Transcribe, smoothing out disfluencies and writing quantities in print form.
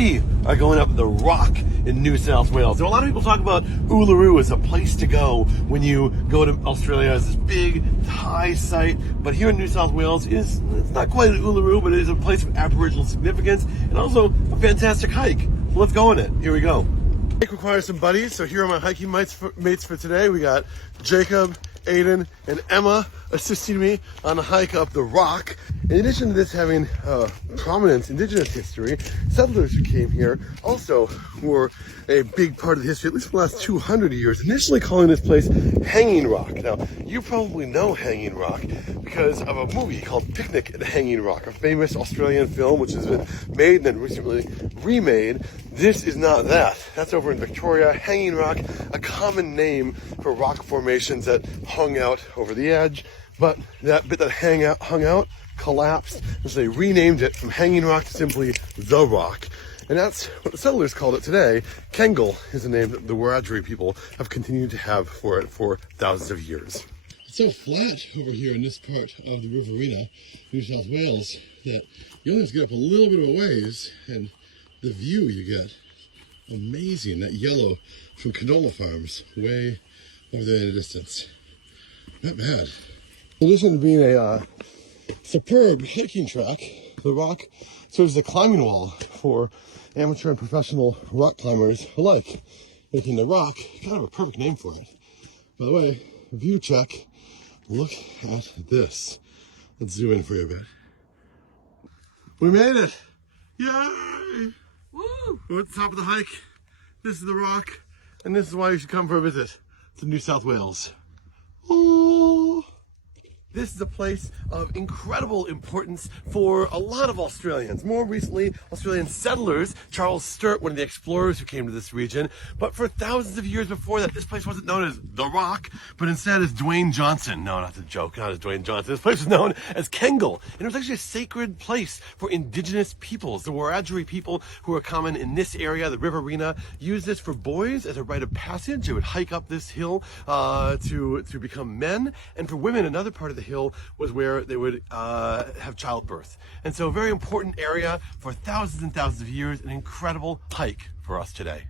We are going up the Rock in New South Wales. Now, a lot of people talk about Uluru as a place to go when you go to Australia as this big, high site. But here in New South Wales, it's not quite an Uluru, but it is a place of Aboriginal significance and also a fantastic hike. So let's go on it. Here we go. Hike requires some buddies, so here are my hiking mates for today. We got Jacob, Aiden, and Emma assisting me on a hike up the Rock. In addition to this having prominent Indigenous history, settlers who came here also were a big part of the history, at least for the last 200 years, initially calling this place Hanging Rock. Now, you probably know Hanging Rock because of a movie called Picnic at Hanging Rock, a famous Australian film which has been made and then recently remade. This is not that. That's over in Victoria. Hanging Rock, a common name for rock formations that hung out over the edge, but that bit that hung out collapsed, and so they renamed it from Hanging Rock to simply The Rock. And that's what the settlers called it today. Kengal is the name that the Wiradjuri people have continued to have for it for thousands of years. It's so flat over here in this part of the Riverina, New South Wales, that you only have to get up a little bit of a ways, and the view you get, amazing. That yellow from canola farms way over there in the distance. Not bad. In addition to being a superb hiking track, the Rock serves as a climbing wall for amateur and professional rock climbers alike, making the Rock kind of a perfect name for it. By the way, view check. Look at this. Let's zoom in for you a bit. We made it! Yay! Woo! We're at the top of the hike. This is the Rock, and this is why you should come for a visit to New South Wales. Oh. This is a place of incredible importance for a lot of Australians. More recently, Australian settlers, Charles Sturt, one of the explorers who came to this region. But for thousands of years before that, this place wasn't known as The Rock, but instead as Dwayne Johnson. No, not a joke, not as Dwayne Johnson. This place was known as Kengal. And it was actually a sacred place for Indigenous peoples. The Wiradjuri people who are common in this area, the Riverina, used this for boys as a rite of passage. They would hike up this hill to become men. And for women, another part of the hill was where they would have childbirth. And so a very important area for thousands and thousands of years, an incredible hike for us today.